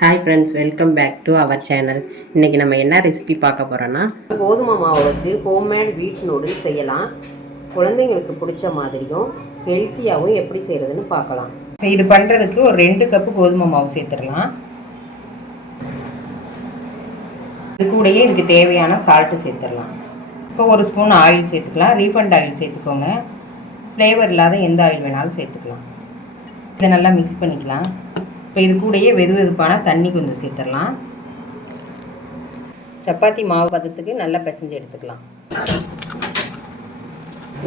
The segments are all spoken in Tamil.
Hi friends, welcome back to our channel. இன்றைக்கி நம்ம என்ன ரெசிபி பார்க்க போகிறோன்னா, கோதுமை மாவை வச்சு ஹோம்மேட் வீட் நூடுல்ஸ் செய்யலாம். குழந்தைங்களுக்கு பிடிச்ச மாதிரியும் ஹெல்த்தியாகவும் எப்படி செய்கிறதுன்னு பார்க்கலாம். இப்போ இது பண்ணுறதுக்கு ஒரு 2 கப்பு கோதுமை மாவு சேர்த்துடலாம். இது கூடயே இதுக்கு தேவையான சால்ட்டு சேர்த்துடலாம். இப்போ ஒரு ஸ்பூன் ஆயில் சேர்த்துக்கலாம். ரீஃபண்ட் ஆயில் சேர்த்துக்கோங்க. ஃப்ளேவர் இல்லாத எந்த ஆயில் வேணாலும் சேர்த்துக்கலாம். இதை நல்லா மிக்ஸ் பண்ணிக்கலாம். இப்போ இது கூடயே வெதுவெதுப்பான தண்ணி கொஞ்சம் சேர்த்துடலாம். சப்பாத்தி மாவு பதத்துக்கு நல்லா பிசைஞ்சு எடுத்துக்கலாம்.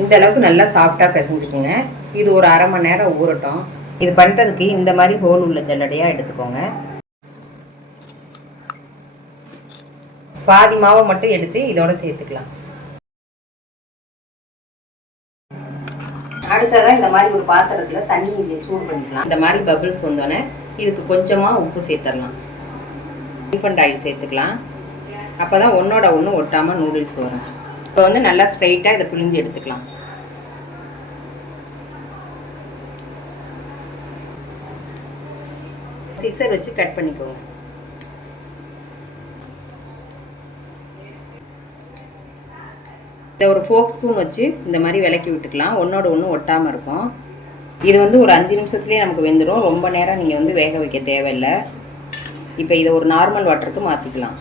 இந்த அளவுக்கு நல்லா சாஃப்டாக பிசைஞ்சுக்குங்க. இது ஒரு அரை மணி நேரம் ஊறட்டும். இது பண்ணுறதுக்கு இந்த மாதிரி ஹோல் உள்ள ஜல்லடையாக எடுத்துக்கோங்க. பாதி மாவை மட்டும் எடுத்து இதோட சேர்த்துக்கலாம். அடுத்ததாக இந்த மாதிரி ஒரு பாத்திரத்தில் தண்ணி சூடு பண்ணிக்கலாம். இந்த மாதிரி பபிள்ஸ் வந்தோடனே இதுக்கு கொஞ்சமாக உப்பு சேர்த்துடலாம். ரீஃபண்ட் ஆயில் சேர்த்துக்கலாம். அப்போ தான் ஒன்றோட ஒன்று ஒட்டாமல் நூடுல்ஸ் வரும். இப்போ வந்து நல்லா ஸ்ட்ரைட்டாக இதை பிழிஞ்சு எடுத்துக்கலாம். சிசர் வச்சு கட் பண்ணிக்கோங்க. இதை ஒரு ஃபோக் ஸ்பூன் வச்சு இந்த மாதிரி விலக்கி விட்டுக்கலாம். ஒன்றோட ஒன்று ஒட்டாமல் இருக்கும். இது வந்து ஒரு 5 நிமிஷத்துலேயே நமக்கு வெந்துடும். ரொம்ப நேரம் நீங்கள் வந்து வேக வைக்க தேவையில்லை. இப்போ இதை ஒரு நார்மல் வாட்டருக்கு மாற்றிக்கலாம்.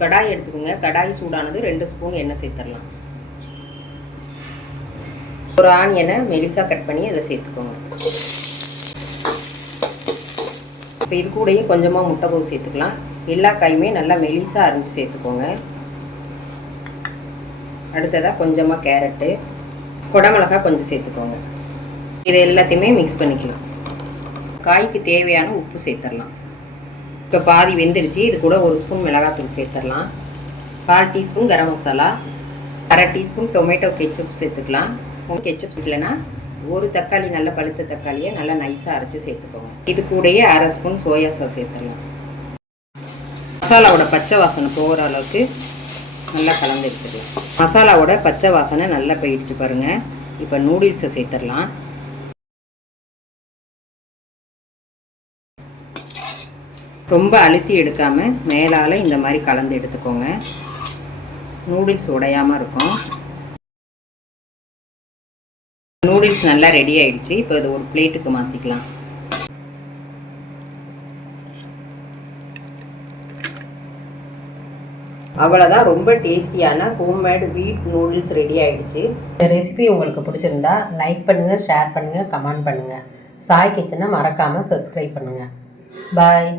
கடாய் எடுத்துக்கோங்க. கடாய் சூடானது 2 ஸ்பூன் எண்ணெய் சேர்த்துடலாம். ஒரு ஆனியனை மெலிசாக கட் பண்ணி அதில் சேர்த்துக்கோங்க. இப்போ இது கூடயும் கொஞ்சமாக முட்டைக்கோஸ் சேர்த்துக்கலாம். எல்லா காயுமே நல்லா மெலிசாக அரிஞ்சு சேர்த்துக்கோங்க. அடுத்ததாக கொஞ்சமாக கேரட்டு, குடமிளகாய் கொஞ்சம் சேர்த்துக்கோங்க. இதை எல்லாத்தையுமே மிக்ஸ் பண்ணிக்கலாம். காய்க்கு தேவையான உப்பு சேர்த்துடலாம். இப்போ பாதி வெந்துடுச்சு. இது கூட 1 ஸ்பூன் மிளகாத்தூள் சேர்த்துடலாம். 1/4 teaspoon garam masala, 1/2 teaspoon tomato ketchup சேர்த்துக்கலாம். கெச்சப் இல்லைன்னா ஒரு தக்காளி, நல்ல பழுத்த தக்காளியை நல்லா நைஸாக அரைச்சி சேர்த்துக்கோங்க. இது கூடயே 1/2 ஸ்பூன் சோயா சாஸ் சேர்த்துடலாம். மசாலாவோட பச்சை வாசனை போகிற அளவுக்கு நல்லா கலந்து எடுத்துக்கலாம். மசாலாவோட பச்சை வாசனை நல்லா போயிடுச்சு பாருங்கள். இப்போ நூடுல்ஸை சேர்த்துடலாம். ரொம்ப அழுத்தி எடுக்காமல் மேலால் இந்த மாதிரி கலந்து எடுத்துக்கோங்க. நூடுல்ஸ் உடையாமல் இருக்கும். நூடுல்ஸ் நல்லா ரெடி ஆகிடுச்சு. இப்போ இது ஒரு பிளேட்டுக்கு மாற்றிக்கலாம். அவ்வளோதான், ரொம்ப டேஸ்டியான ஹோம்மேட் வீட் நூடுல்ஸ் ரெடி ஆகிடுச்சு. இந்த ரெசிபி உங்களுக்கு பிடிச்சிருந்தா லைக் பண்ணுங்கள், ஷேர் பண்ணுங்கள், கமெண்ட் பண்ணுங்கள். சாய் கிச்சனை மறக்காமல் சப்ஸ்கிரைப் பண்ணுங்கள். பாய்.